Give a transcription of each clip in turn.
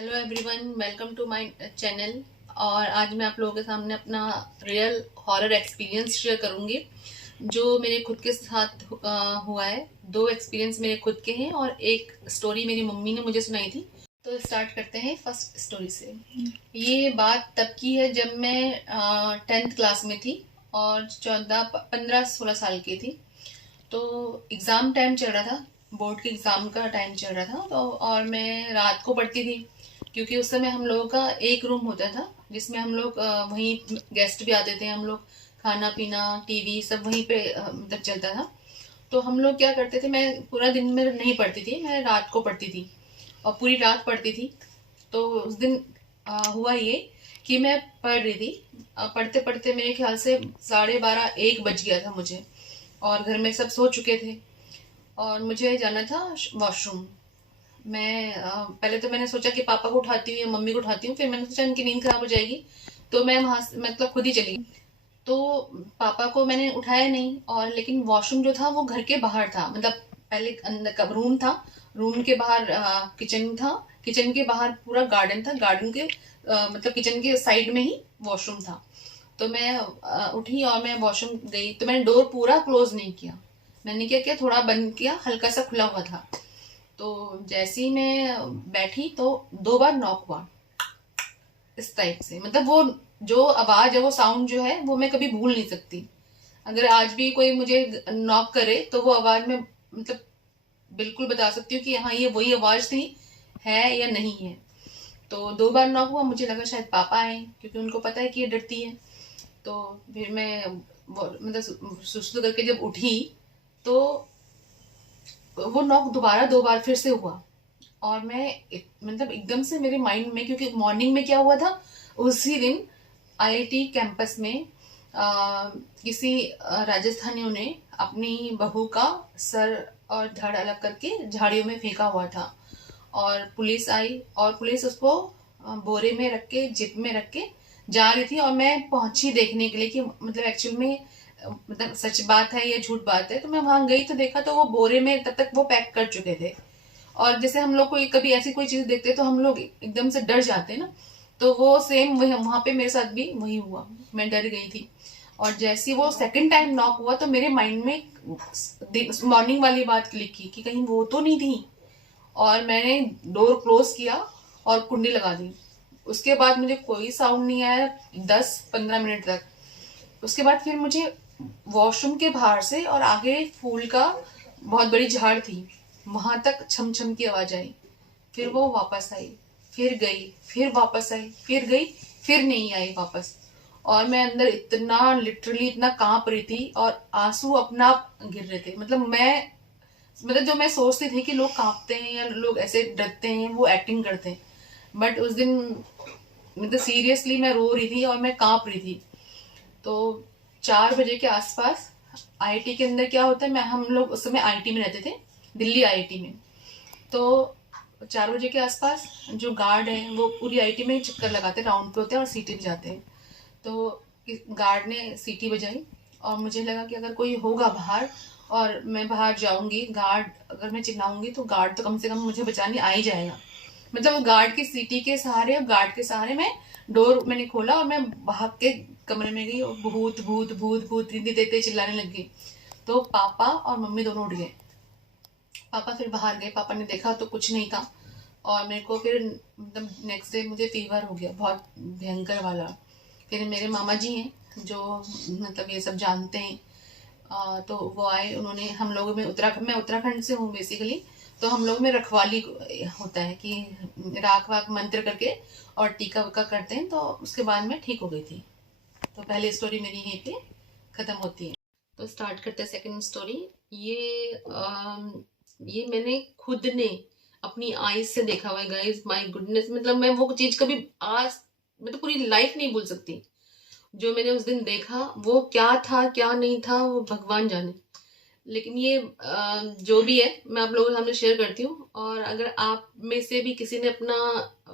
Hello everyone, welcome to my channel. और आज मैं आप लोगों के सामने अपना रियल हॉरर एक्सपीरियंस शेयर करूंगी जो मेरे खुद के साथ हुआ है। दो एक्सपीरियंस मेरे खुद के हैं और एक स्टोरी मेरी मम्मी ने मुझे सुनाई थी। तो स्टार्ट करते हैं फर्स्ट स्टोरी से। ये बात तब की है जब मैं 10th क्लास में थी और 15-16 साल की थी। तो एग्ज़ाम टाइम चल रहा था, बोर्ड के एग्ज़ाम का टाइम चल रहा था। तो और मैं रात को पढ़ती थी क्योंकि उस समय हम लोगों का एक रूम होता था जिसमें हम लोग वहीं गेस्ट भी आते थे। हम लोग खाना पीना टीवी सब वहीं पे मतलब चलता था। तो हम लोग क्या करते थे, मैं पूरा दिन में नहीं पढ़ती थी, मैं रात को पढ़ती थी और पूरी रात पढ़ती थी। तो उस दिन हुआ ये कि मैं पढ़ रही थी। पढ़ते पढ़ते मेरे ख्याल से 12:30-1 बज गया था मुझे, और घर में सब सो चुके थे और मुझे जाना था वॉशरूम। मैं पहले तो मैंने सोचा कि पापा को उठाती हूँ या मम्मी को उठाती हूँ, फिर मैंने सोचा इनकी नींद खराब हो जाएगी, तो मैं वहां से मतलब खुद ही चली गई। तो पापा को मैंने उठाया नहीं, और लेकिन वॉशरूम जो था वो घर के बाहर था। मतलब पहले अंदर का रूम था, रूम के बाहर किचन था, किचन के बाहर पूरा गार्डन था, गार्डन के मतलब किचन के साइड में ही वॉशरूम था। तो मैं उठी और मैं वॉशरूम गई, तो मैंने डोर पूरा क्लोज नहीं किया। मैंने क्या किया, थोड़ा बंद किया, हल्का सा खुला हुआ था। तो जैसे ही मैं बैठी तो 2 बार नॉक हुआ इस टाइप से। मतलब वो जो आवाज है, वो साउंड जो है, वो मैं कभी भूल नहीं सकती। अगर आज भी कोई मुझे नॉक करे तो वो आवाज में मतलब बिल्कुल बता सकती हूँ कि हाँ ये वही आवाज थी, है या नहीं है। तो 2 बार नॉक हुआ, मुझे लगा शायद पापा आए क्योंकि उनको पता है कि ये डरती है। तो फिर मैं मतलब सुसु करके जब उठी तो वो नॉक दोबारा 2 बार फिर से हुआ। और मैं मतलब एकदम से मेरे माइंड में, क्योंकि मॉर्निंग में क्या हुआ था उसी दिन आईआईटी कैंपस में किसी राजस्थानियों ने अपनी बहू का सर और धड़ अलग करके झाड़ियों में फेंका हुआ था। और पुलिस आई और पुलिस उसको बोरे में रख के, जिप में रख के जा रही थी। और मैं पहुंची देखने के लिए कि मतलब एक्चुअल में मतलब सच बात है या झूठ बात है। तो मैं वहां गई तो देखा तो वो बोरे में तब तक वो पैक कर चुके थे। और जैसे हम लोग को कभी ऐसी कोई चीज देखते हैं तो हम लोग एकदम से डर जाते हैं ना, तो वो सेम वही वहां पे मेरे साथ भी वही हुआ। मैं डर गई थी। और जैसे वो सेकंड टाइम नॉक हुआ तो मेरे माइंड में मॉर्निंग वाली बात क्लिक की कि कहीं वो तो नहीं थी। और मैंने डोर क्लोज किया और कुंडी लगा दी। उसके बाद मुझे कोई साउंड नहीं आया 10-15 मिनट तक। उसके बाद फिर मुझे वॉशरूम के बाहर से और आगे फूल का बहुत बड़ी झाड़ थी, वहां तक छम छम की आवाज आई। फिर वो वापस आई, फिर गई, फिर वापस आई, फिर गई, फिर नहीं आई वापस। और मैं अंदर इतना लिटरली इतना कांप रही थी और आंसू अपना आप गिर रहे थे। मतलब मैं मतलब जो मैं सोचती थी कि लोग कांपते हैं या लोग ऐसे डरते हैं, वो एक्टिंग करते हैं, बट उस दिन मतलब सीरियसली मैं रो रही थी और मैं कांप रही थी। तो 4 बजे के आसपास आईआईटी के अंदर क्या होता है, मैं हम लोग उस समय आईआईटी में रहते थे, दिल्ली आईआईटी में। तो 4 बजे के आसपास जो गार्ड है वो पूरी आईआईटी में चक्कर लगाते हैं, राउंड पे होते हैं और सीटी बजाते हैं। तो गार्ड ने सीटी बजाई और मुझे लगा कि अगर कोई होगा बाहर और मैं बाहर जाऊंगी, गार्ड अगर मैं चिल्लाऊंगी तो गार्ड तो कम से कम मुझे बचाने आ ही जाएगा। मतलब वो गार्ड की सीटी के सहारे और गार्ड के सहारे मैं डोर मैंने खोला और मैं भाग के कमरे में गई और भूत भूत भूत भूत हिंदी देते चिल्लाने लग गई। तो पापा और मम्मी दोनों उठ गए। पापा फिर बाहर गए, पापा ने देखा तो कुछ नहीं था। और मेरे को फिर मतलब नेक्स्ट डे मुझे फीवर हो गया बहुत भयंकर वाला। फिर मेरे मामा जी हैं जो मतलब ये सब जानते हैं। तो वो आए, उन्होंने हम लोगों में उत्तराखंड, मैं उत्तराखंड से हूँ बेसिकली। तो हम लोग में रखवाली होता है कि राख वाख मंत्र करके और टीका वका करते हैं। तो उसके बाद में ठीक हो गई थी। तो पहली स्टोरी मेरी यहीं पे खत्म होती है। तो स्टार्ट करते हैं सेकंड स्टोरी। ये मैंने खुद ने अपनी आईज से देखा हुआ है गाइस, माय गुडनेस। मतलब मैं वो चीज कभी आज मतलब पूरी लाइफ नहीं भूल सकती। जो मैंने उस दिन देखा वो क्या था क्या नहीं था वो भगवान जाने। लेकिन ये जो भी है मैं आप लोगों के सामने शेयर करती हूँ। और अगर आप में से भी किसी ने अपना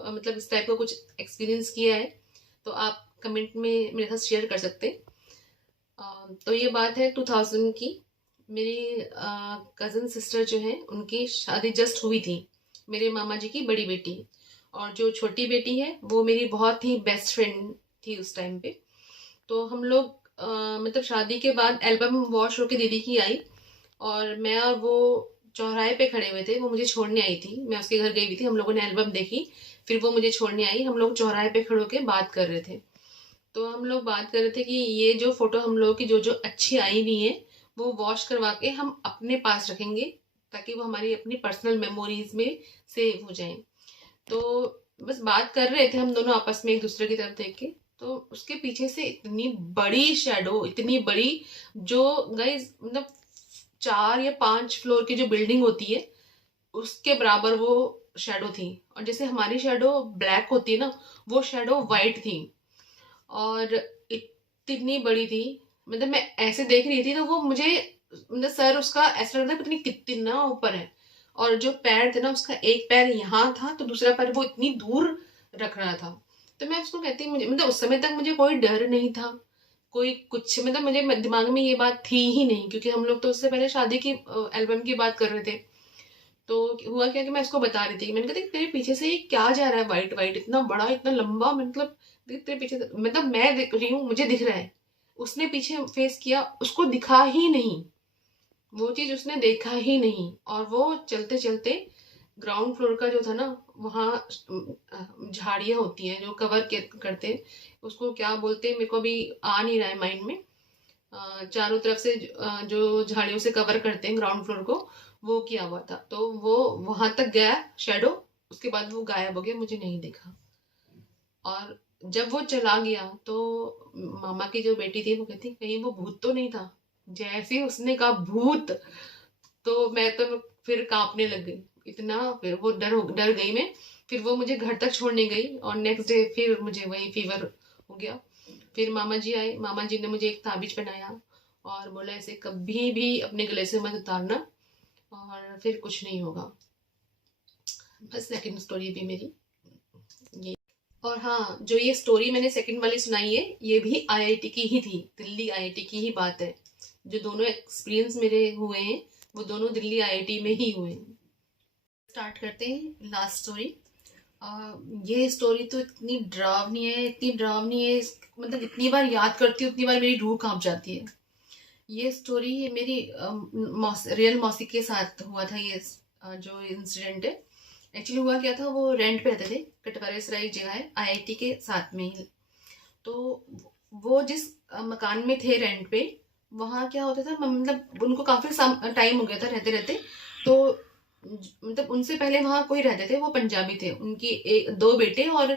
मतलब इस टाइप का कुछ एक्सपीरियंस किया है तो आप कमेंट में मेरे साथ शेयर कर सकते हैं। तो ये बात है 2000 की। मेरी कजन सिस्टर जो है उनकी शादी जस्ट हुई थी, मेरे मामा जी की बड़ी बेटी। और जो छोटी बेटी है वो मेरी बहुत ही बेस्ट फ्रेंड थी उस टाइम पे। तो हम लोग मतलब शादी के बाद एल्बम वॉश होके दीदी की आई, और मैं और वो चौराहे पे खड़े हुए थे। वो मुझे छोड़ने आई थी, मैं उसके घर गई हुई थी, हम लोगों ने एल्बम देखी, फिर वो मुझे छोड़ने आई, हम लोग चौराहे पे खड़े होके बात कर रहे थे। तो हम लोग बात कर रहे थे कि ये जो फोटो हम लोगों की जो जो अच्छी आई हुई है वो वॉश करवा के हम अपने पास रखेंगे, ताकि वो हमारी अपनी पर्सनल मेमोरीज में सेव हो जाए। तो बस बात कर रहे थे हम दोनों आपस में एक दूसरे की तरफ देख के, तो उसके पीछे से इतनी बड़ी शेडो, इतनी बड़ी, जो गाइस मतलब 4 या 5 फ्लोर की जो बिल्डिंग होती है उसके बराबर वो शेडो थी। और जैसे हमारी शेडो ब्लैक होती है ना, वो शेडो वाइट थी, और इतनी बड़ी थी। मतलब मैं ऐसे देख रही थी तो वो मुझे, मतलब सर उसका ऐसा लगता है पता नहीं कितना ऊपर है, और जो पैर थे ना उसका एक पैर यहाँ था तो दूसरा पैर वो इतनी दूर रख रहा था। तो मैं उसको कहती, मुझे मतलब उस समय तक मुझे कोई डर नहीं था, कोई कुछ, मतलब मुझे दिमाग में ये बात थी ही नहीं, क्योंकि हम लोग तो उससे पहले शादी की एल्बम की बात कर रहे थे। तो हुआ क्या कि मैं इसको बता रही थी, मैंने कहा तेरे पीछे से ये क्या जा रहा है, वाइट वाइट इतना बड़ा इतना लंबा, मतलब देख तेरे पीछे मतलब मैं देख रही हूँ मुझे दिख रहा है, उसने पीछे फेस किया उसको दिखा ही नहीं, वो चीज उसने देखा ही नहीं। और वो चलते चलते ग्राउंड फ्लोर का जो था ना, वहाँ झाड़ियाँ होती हैं जो कवर करते हैं, उसको क्या बोलते हैं मेरे को अभी आ नहीं रहा है माइंड में। चारों तरफ से जो झाड़ियों से कवर करते हैं ग्राउंड फ्लोर को, वो किया हुआ था। तो वो वहां तक गया शेडो, उसके बाद वो गायब हो गया, मुझे नहीं देखा। और जब वो चला गया तो मामा की जो बेटी थी वो कहती कहीं वो भूत तो नहीं था। जैसे ही उसने कहा भूत, तो मैं तो फिर कांपने लग गई इतना, फिर वो डर गई मैं। फिर वो मुझे घर तक छोड़ने गई, और नेक्स्ट डे फिर मुझे वही फीवर हो गया। फिर मामा जी आए, मामा जी ने मुझे एक ताबीज पहनाया और बोला ऐसे कभी भी अपने गले से मत उतारना, और फिर कुछ नहीं होगा। बस सेकंड स्टोरी भी मेरी ये। और हाँ, जो ये स्टोरी मैंने सेकंड वाली सुनाई है ये भी आईआईटी की ही थी, दिल्ली आईआईटी की ही बात है। जो दोनों एक्सपीरियंस मेरे हुए हैं वो दोनों दिल्ली आईआईटी में ही हुए हैं। स्टार्ट करते हैं लास्ट स्टोरी। ये स्टोरी तो इतनी डरावनी है, इतनी डरावनी है, मतलब इतनी बार याद करती हूँ उतनी बार मेरी रूह कांप जाती है। ये स्टोरी मेरी रियल मौसी के साथ हुआ था। ये जो इंसिडेंट है, एक्चुअली हुआ क्या था, वो रेंट पे रहते थे, कटवारे सराय जगह है आईआईटी के साथ में ही। तो वो जिस मकान में थे रेंट पे, वहाँ क्या होता था, मतलब उनको काफी टाइम हो गया था रहते रहते। तो मतलब उनसे पहले वहाँ कोई रहते थे, वो पंजाबी थे, उनकी एक दो बेटे और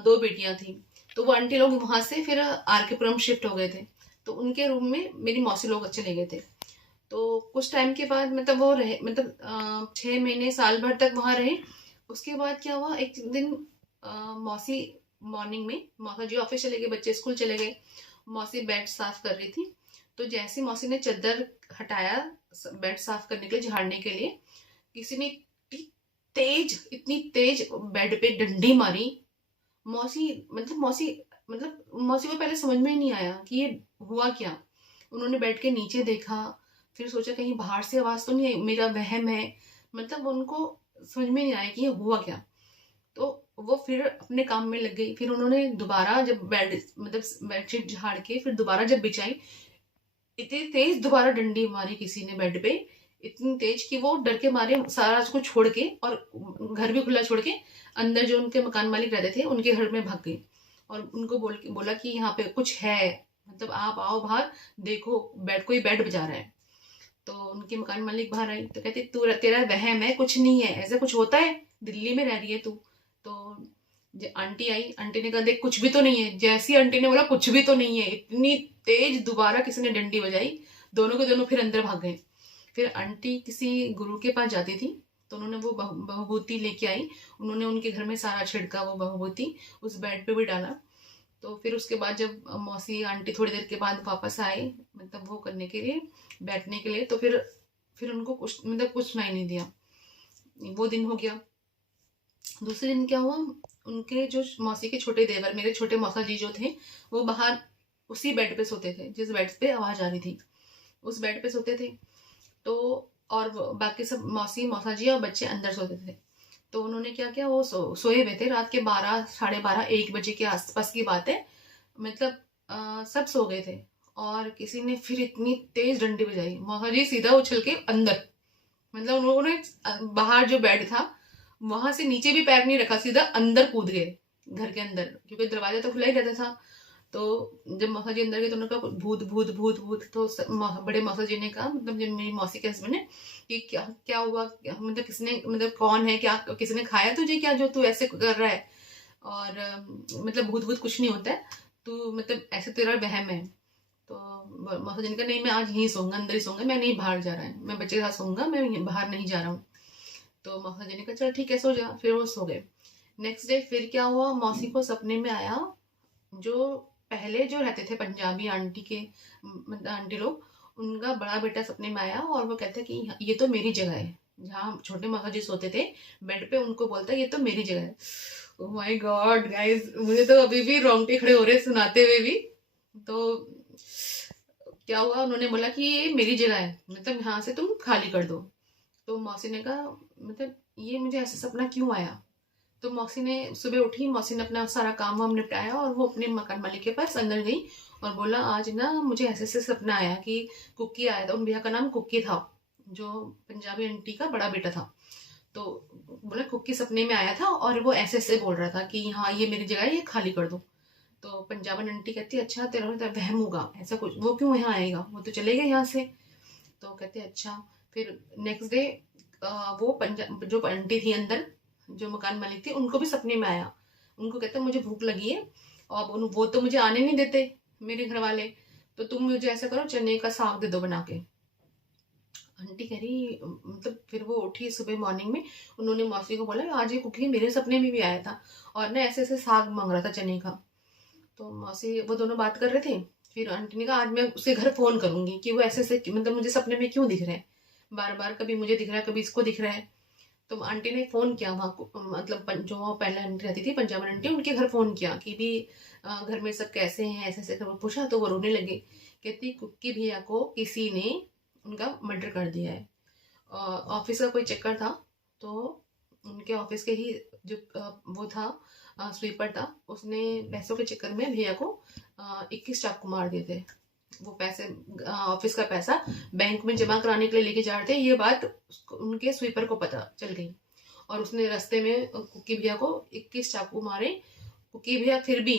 दो बेटियां थी। तो वो आंटी लोग वहां से फिर आरकेपुरम शिफ्ट हो गए थे, तो उनके रूम में मेरी मौसी लोग चले गए थे। तो कुछ टाइम के बाद मतलब वो रहे, मतलब 6 महीने साल भर तक वहां रहे। उसके बाद क्या हुआ, एक दिन मौसी मॉर्निंग में, मौसा जी ऑफिस चले गए, बच्चे स्कूल चले गए, मौसी बेड साफ कर रही थी। तो जैसे मौसी ने चादर हटाया बेड साफ करने के लिए, झाड़ने के लिए, किसी ने इतनी तेज बेड पे डंडी मारी। मौसी मौसी को पहले समझ में ही नहीं आया कि ये हुआ क्या। उन्होंने बेड के नीचे देखा, फिर सोचा कहीं बाहर से आवाज तो नहीं आई, मेरा वहम है, मतलब उनको समझ में नहीं आया कि ये हुआ क्या। तो वो फिर अपने काम में लग गई। फिर उन्होंने दोबारा जब बेडशीट झाड़ के फिर दोबारा जब बिछाई, इतनी तेज दोबारा डंडी मारी किसी ने बेड पे, इतनी तेज कि वो डर के मारे सारा उसको छोड़ के और घर भी खुला छोड़ के अंदर जो उनके मकान मालिक रहते थे उनके घर में भाग गई। और उनको बोला कि यहाँ पे कुछ है, मतलब आप आओ बाहर देखो, कोई बेड बजा रहा है। तो उनके मकान मालिक बाहर आई तो कहते तू तेरा वहम है, कुछ नहीं है, ऐसा कुछ होता है, दिल्ली में रह रही है तू। तो आंटी आई, आंटी ने कहा देख कुछ भी तो नहीं है। जैसी आंटी ने बोला कुछ भी तो नहीं है, इतनी तेज दोबारा किसी ने डंडी बजाई, दोनों के दोनों फिर अंदर भाग गए। फिर आंटी किसी गुरु के पास जाती थी, तो उन्होंने वो बहुभूति लेके आई, उन्होंने उनके घर में सारा छिड़का वो बहुभूति, उस बेड पे भी डाला। तो फिर उसके बाद जब मौसी आंटी थोड़ी देर के बाद वापस आए, मतलब वो करने के लिए, बैठने के लिए, तो फिर उनको कुछ सुनाई नहीं दिया। वो दिन हो गया। दूसरे दिन क्या हुआ, उनके जो मौसी के छोटे देवर, मेरे छोटे मौसा जी जो थे, वो बाहर उसी बेड पे सोते थे जिस बेड पे आवाज आ रही थी, उस बेड पे सोते थे। तो और बाकी सब मौसी मौसा जी और बच्चे अंदर सोते थे। तो उन्होंने क्या किया, वो सोए हुए थे रात के 12, साढ़े 12, 1 बजे के आसपास की बात है। मतलब सब सो गए थे और किसी ने फिर इतनी तेज डंडी बजाई, महाजी सीधा उछल के अंदर, मतलब उन लोगों ने बाहर जो बेड था वहां से नीचे भी पैर नहीं रखा, सीधा अंदर कूद गए घर के अंदर, क्योंकि दरवाजा तो खुला ही रहता था। तो जब मौसा जी अंदर गए तो उन्होंने कहा भूत भूत भूत भूत। तो बड़े मौसा जी ने कहा, मतलब जब मेरी मौसी के हस्बैंड ने, कि क्या क्या हुआ, मतलब किसने, मतलब कौन है, क्या किसी ने खाया तुझे क्या जो तू ऐसे कर रहा है। और मतलब भूत भूत कुछ नहीं होता है, तू मतलब ऐसे तेरा वहम है। तो मौसा जी ने कहा नहीं मैं आज यहीं सोऊंगा, अंदर ही सोऊंगा, मैं नहीं बाहर जा रहा है, मैं बच्चे के साथ सोऊंगा, मैं बाहर नहीं जा रहा हूँ। तो मौसा जी ने कहा चल ठीक है सो जा, फिर वो सो गए। नेक्स्ट डे फिर क्या हुआ, मौसी को सपने में आया, जो पहले जो रहते थे पंजाबी आंटी के, मतलब आंटी लोग, उनका बड़ा बेटा सपने में आया और वो कहता है कि ये तो मेरी जगह है, जहाँ छोटे मौसा जी सोते थे बेड पे, उनको बोलता है ये तो मेरी जगह है। ओह माय गॉड गाइस, मुझे तो अभी भी रोंगटे खड़े हो रहे सुनाते हुए भी। तो क्या हुआ, उन्होंने बोला कि ये मेरी जगह है, मतलब यहाँ से तुम खाली कर दो। तो मौसी ने कहा मतलब ये मुझे ऐसा सपना क्यों आया। तो मौसी ने सुबह उठी, मौसी ने अपना सारा काम वाम निपटाया और वो अपने मकान मालिक के पास अंदर गई और बोला आज ना मुझे ऐसे ऐसे सपना आया कि कुक्की आया था, उन भैया का नाम कुक्की था, जो पंजाबी आंटी का बड़ा बेटा था। तो बोला कुक्की सपने में आया था और वो ऐसे ऐसे बोल रहा था कि हाँ ये मेरी जगह है, ये खाली कर दो। तो पंजाबन आंटी कहती अच्छा तेरा वहम होगा, ऐसा कुछ, वो क्यों यहाँ आएगा, वो तो चले गए यहाँ से। तो कहते अच्छा। फिर नेक्स्ट डे वो पंजाब जो आंटी थी अंदर, जो मकान मालिक थी, उनको भी सपने में आया। उनको कहते मुझे भूख लगी है और वो तो मुझे आने नहीं देते मेरे घर वाले, तो तुम मुझे ऐसा करो चने का साग दे दो बना के। आंटी कह रही, मतलब फिर वो उठी सुबह मॉर्निंग में, उन्होंने मौसी को बोला आज ये कुकी मेरे सपने में भी आया था और ना ऐसे ऐसे साग मांग रहा था चने का। तो मौसी वो दोनों बात कर रहे थे। फिर आंटी ने कहा आज मैं उसके घर फोन करूंगी कि वो ऐसे ऐसे मतलब मुझे सपने में क्यों दिख रहे हैं बार बार, कभी मुझे दिख रहा है कभी इसको दिख रहा है। तो आंटी ने फोन किया वहाँ मतलब जो पहले आंटी रहती थी पंजाबन आंटी, उनके घर फोन किया कि भी घर में सब कैसे हैं, ऐसे ऐसे कर पूछा। तो वो रोने लगी, कहती कुक्की भैया को किसी ने उनका मर्डर कर दिया है। ऑफिस का कोई चक्कर था, तो उनके ऑफिस के ही जो वो था स्वीपर था, उसने पैसों के चक्कर में भैया को 21 चाकू मार दिए थे। वो पैसे ऑफिस का पैसा बैंक में जमा कराने के लिए लेके जा रहे थे, ये बात उनके स्वीपर को पता चल गई और उसने रास्ते में कुकी भैया को 21 चाकू मारे। कुकी भैया फिर भी,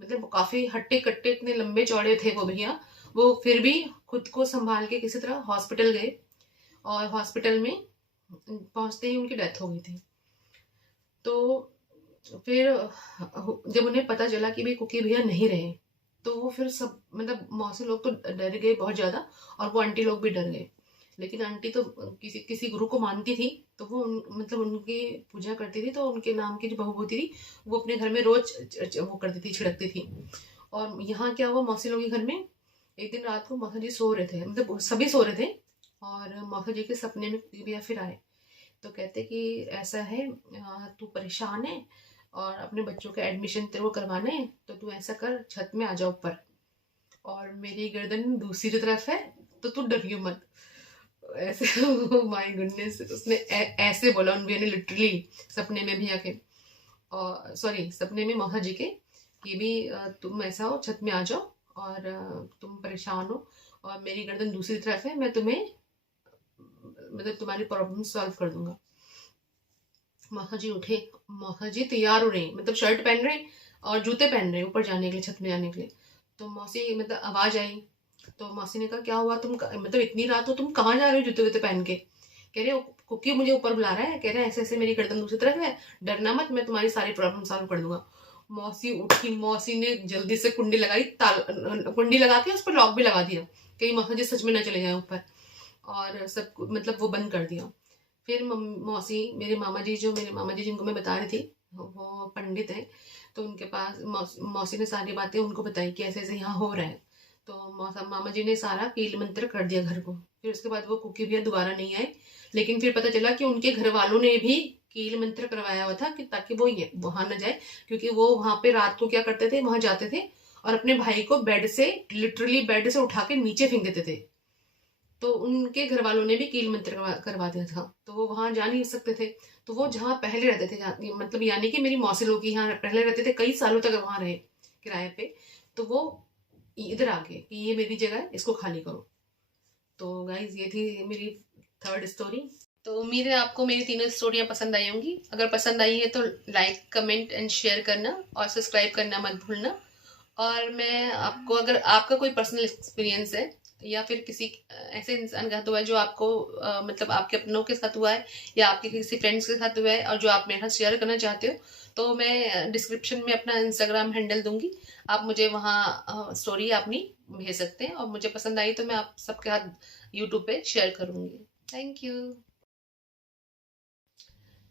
मतलब काफी हट्टे कट्टे इतने लंबे चौड़े थे वो भैया, वो फिर भी खुद को संभाल के किसी तरह हॉस्पिटल गए और हॉस्पिटल में पहुंचते ही उनकी डेथ हो गई थी। तो फिर जब उन्हें पता चला कि भाई कुकी भैया नहीं रहे, तो वो फिर सब मतलब मौसी लोग तो डर गए बहुत ज्यादा और वो आंटी लोग भी डर गए। लेकिन आंटी तो किसी किसी गुरु को मानती थी, तो वो मतलब उनकी पूजा करती थी, तो उनके नाम की जो बहू होती थी वो अपने घर में रोज वो करती थी, छिड़कती थी। और यहाँ क्या हुआ मौसी लोग के घर में, एक दिन रात को मौसा जी सो रहे थे, मतलब सभी सो रहे थे और मौसा जी के सपने में कुकी भैया फिर आए। तो कहते कि ऐसा है तू परेशान है और अपने बच्चों का एडमिशन तेरे को करवाना है, तो तू ऐसा कर छत में आ जा ऊपर और मेरी गर्दन दूसरी तरफ है, तो तू डरियो मत ऐसे। माय गुडनेस, उसने ऐसे बोला उन भैया ने लिटरली सपने में भैया के, और सॉरी सपने में मौसा जी के, कि भी तुम ऐसा हो छत में आ जाओ और तुम परेशान हो और मेरी गर्दन दूसरी तरफ है, मैं तुम्हें मतलब तुम्हारी प्रॉब्लम सॉल्व कर दूंगा। मौसा जी उठे, मौसा जी तैयार हो रहे, मतलब शर्ट पहन रहे और जूते पहन रहे ऊपर जाने के लिए, छत में जाने के लिए। तो मौसी मतलब आवाज आई, तो मौसी ने कहा क्या हुआ तुम, मतलब इतनी रात हो तुम कहाँ जा रहे हो जूते वूते पहन के। कह रहे कुकी मुझे ऊपर बुला रहा है, कह रहे हैं ऐसे ऐसे मेरी गर्दन दूसरी तरफ है, डरना मत, मैं तुम्हारी सारी प्रॉब्लम सॉल्व कर दूंगा। मौसी उठी, मौसी ने जल्दी से कुंडी लगाई, कुंडी लगा के उस पर लॉक भी लगा दिया, कहीं मौसा जी सच में ना चले जाए ऊपर, और सब मतलब वो बंद कर दिया। फिर मौसी, मेरे मामा जी, जो मेरे मामा जी जिनको मैं बता रही थी वो पंडित है, तो उनके पास मौसी ने सारी बातें उनको बताई कि ऐसे ऐसे यहाँ हो रहा है। तो मामा जी ने सारा कील मंत्र कर दिया घर को। फिर उसके बाद वो कुकी भैया दोबारा नहीं आए, लेकिन फिर पता चला कि उनके घर वालों ने भी कील मंत्र करवाया हुआ था कि ताकि वो वहां न जाए, क्योंकि वो वहां पे रात को क्या करते थे, वहां जाते थे और अपने भाई को बेड से, लिटरली बेड से उठा के नीचे फेंक देते थे। तो उनके घर वालों ने भी कील मंत्र करवा दिया था, तो वो वहां जा नहीं सकते थे। तो वो जहाँ पहले रहते थे, मतलब यानी कि मेरी मौसी लोग यहाँ पहले रहते थे, कई सालों तक वहाँ रहे किराए पे, तो वो इधर आ गए कि ये मेरी जगह है, इसको खाली करो। तो गाइज ये थी मेरी थर्ड स्टोरी। तो उम्मीद है आपको मेरी तीनों स्टोरियाँ पसंद आई होंगी। अगर पसंद आई है तो लाइक, कमेंट एंड शेयर करना और सब्सक्राइब करना मत भूलना। और मैं आपको, अगर आपका कोई पर्सनल एक्सपीरियंस है या फिर किसी ऐसे इंसान का साथ हुआ है जो आपको मतलब आपके अपनों के साथ हुआ है या आपके किसी फ्रेंड्स के साथ हुआ है और जो आप मेरे साथ शेयर करना चाहते हो, तो मैं डिस्क्रिप्शन में अपना इंस्टाग्राम हैंडल दूंगी। आप मुझे वहाँ स्टोरी अपनी भेज सकते हैं और मुझे पसंद आई तो मैं आप सबके साथ यूट्यूब पे शेयर करूँगी। Thank you.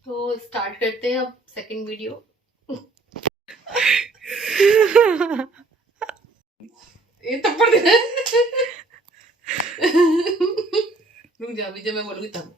तो स्टार्ट करते हैं अब सेकंड वीडियो। ये थप्पड़ देना। रुक जा, अभी जब मैं बोलूंगी तब।